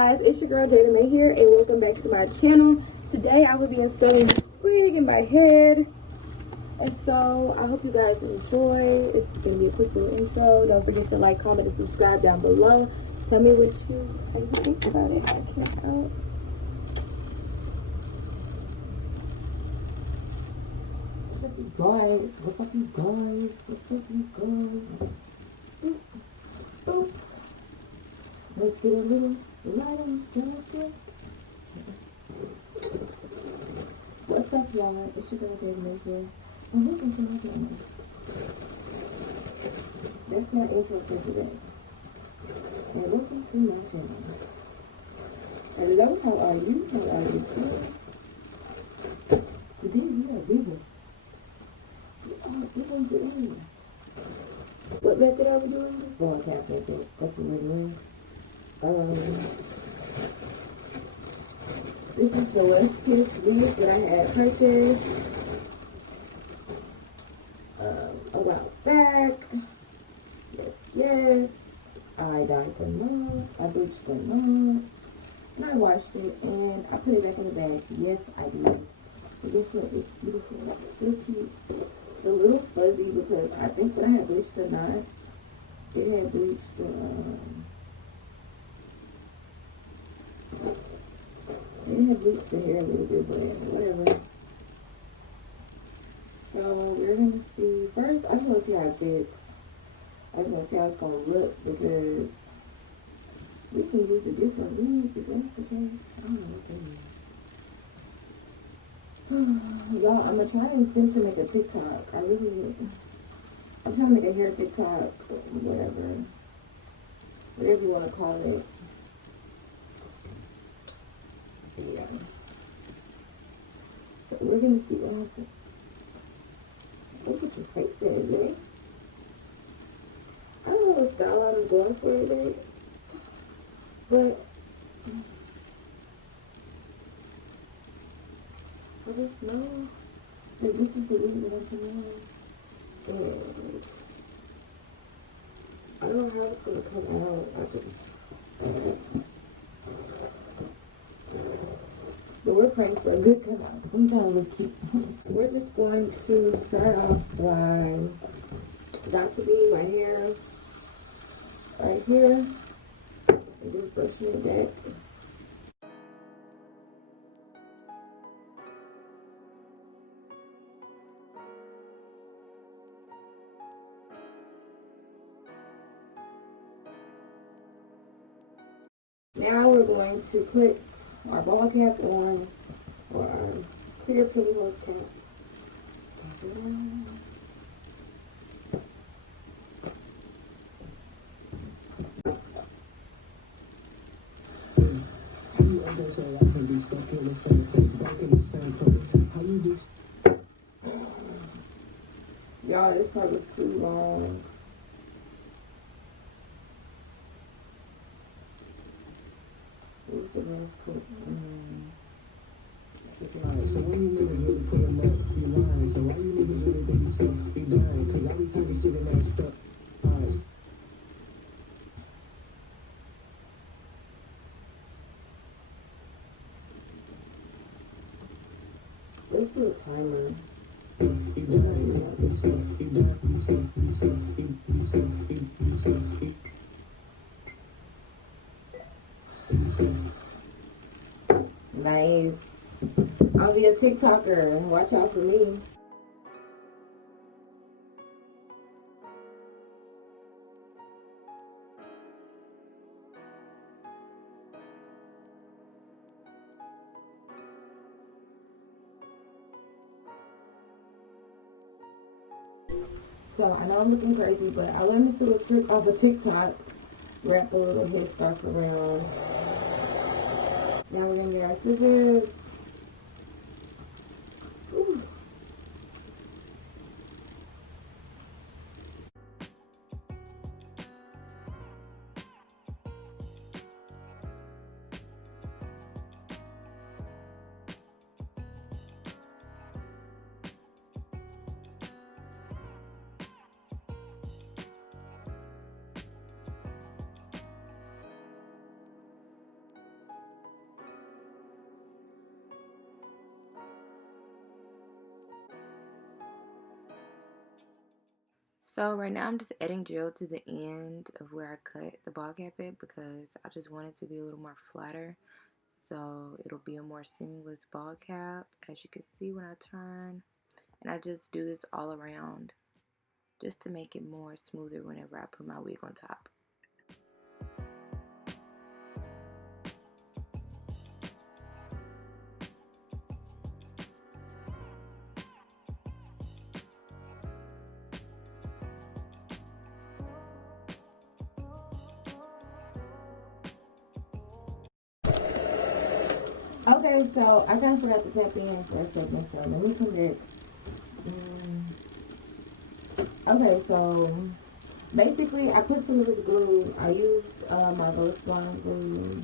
guys, it's your girl Jada Mae here, and welcome back to my channel. Today I will be installing wig in my head, and so I hope you guys enjoy. It's gonna be a quick little intro. Don't forget to like, comment, and subscribe down below. Tell me how you think about it. I can't out. What's up, you guys? What's up, you guys? What's up, you guys? Boop, boop. Let's get a little light on the What's up, y'all? It's your girl Jada Mae here, and welcome to my channel. That's my intro for today. And welcome to my channel. Hello, how are you? How are you doing? Today we are busy. We're going to end. What method are we doing? Ball cap method. That's what we're doing. This is the WestKiss wig that I had purchased a while back. Yes. I dyed them up. I bleached them up. And I washed it and I put it back in the bag. Yes, I did. But this one is beautiful. It's so cute. It's a little fuzzy because I think when I had bleached the knot, it had bleached the hair a little bit, but whatever. So we're gonna see. First, I just want to see how it fits. I just want to see how it's gonna look because we can use a different wig if that's the case. I don't know what that is. Y'all, I'm gonna try and attempt to make a TikTok. I'm trying to make a hair TikTok, whatever you want to call it. Yeah. So we're gonna see what happens. Look at your face there, today. I don't know what style I'm going for today, but I just know that this is the wig that I can wear. And I don't know how it's gonna come out. But we're praying for a good come out. I'm trying to look cute. We're just going to start off by doxing my hair right here and just brushing it back. Now we're going to put our ball cap on, or our clear pillow cap. How you ever say I can be stuck in the same place, back in the same place? How you do? Y'all, this part was too long. Where's the last clip? So when you niggas really putting up, you lying. So why you niggas really think you tough, be dying? Cause I be talking shit in that stuff. Let's do a timer. Nice. I'll be a TikToker. Watch out for me. So I know I'm looking crazy, but I learned this little trick off of TikTok. Wrap a little headscarf around. Now we're gonna get our scissors. Ooh. So right now I'm just adding gel to the end of where I cut the ball cap at because I just want it to be a little more flatter. So it'll be a more seamless ball cap, as you can see when I turn. And I just do this all around just to make it more smoother whenever I put my wig on top. Okay, so I kind of forgot to tap in for a second, so let me come back. Okay, so basically I put some of this glue. I used my Ghost Blonde glue.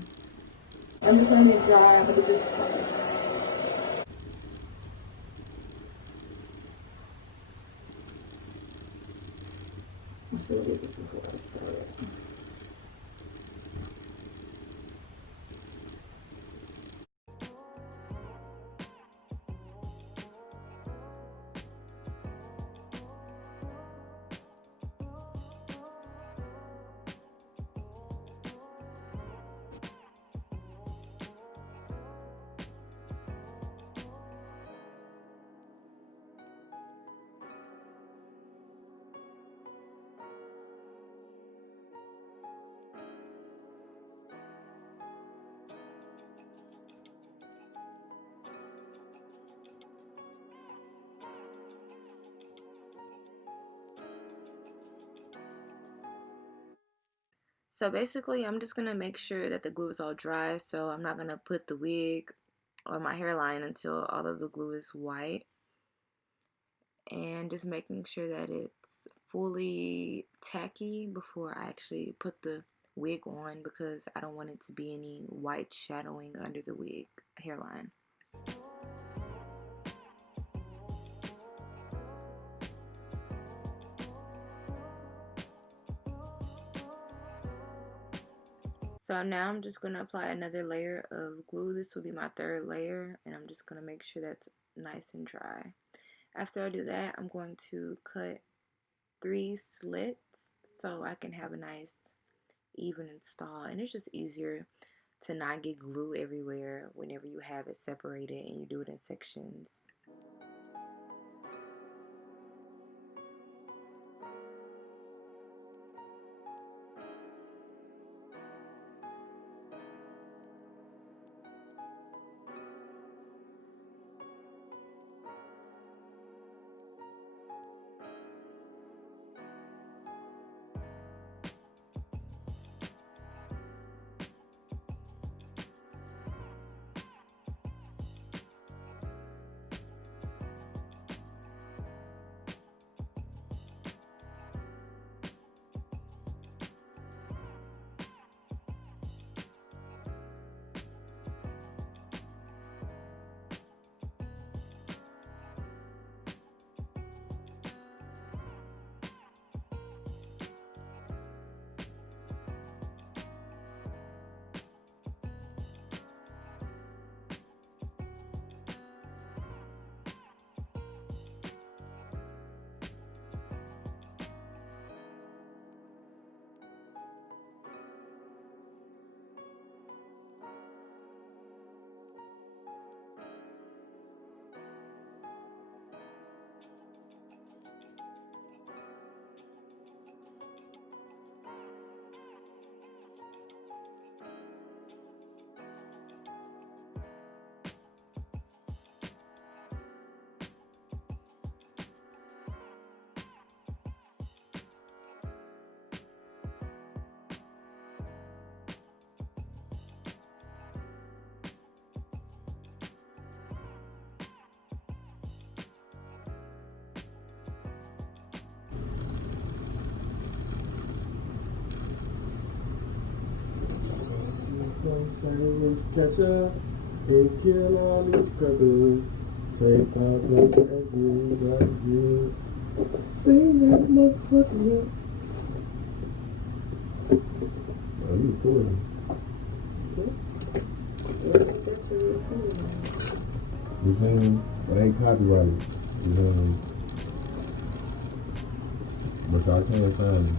I'm just letting it dry because it's I should have did this before I started. So basically, I'm just going to make sure that the glue is all dry. So I'm not going to put the wig on my hairline until all of the glue is white. And just making sure that it's fully tacky before I actually put the wig on, because I don't want it to be any white shadowing under the wig hairline. So now I'm just going to apply another layer of glue. This will be my third layer, and I'm just going to make sure that's nice and dry. After I do that, I'm going to cut 3 slits so I can have a nice even install. And it's just easier to not get glue everywhere whenever you have it separated and you do it in sections. Sandwich ketchup, a kill all these crackers. Take out the cashews like you. Say that motherfucker up. Oh, you cool. You feel me? It ain't copyrighted. You know what I mean? But I can't saying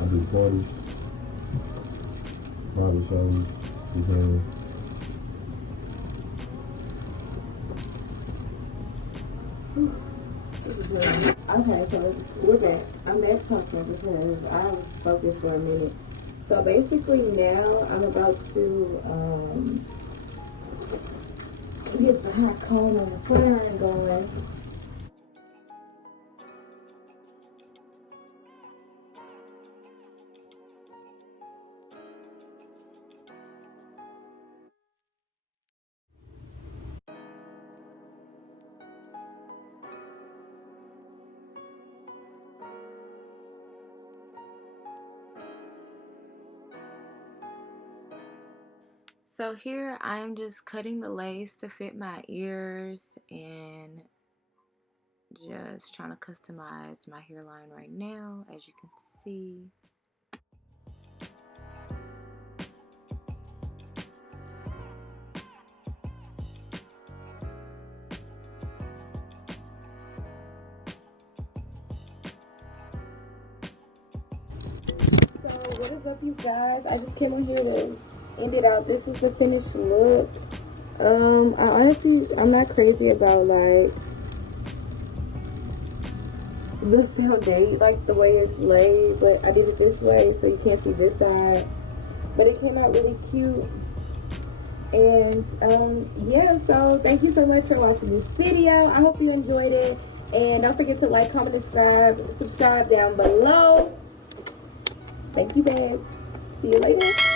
I do parties, private shows, because Okay, so we're back. I'm back talking because I was focused for a minute. So basically now I'm about to get the hot cone on the front iron going. So here I am just cutting the lace to fit my ears and just trying to customize my hairline right now, as you can see. So what is up, you guys? I just came on here to end it out. This is the finished look. I'm not crazy about like the foundation, like the way it's laid, but I did it this way so you can't see this side. But it came out really cute. And yeah, so thank you so much for watching this video. I hope you enjoyed it. And don't forget to like, comment, subscribe down below. Thank you, babe. See you later.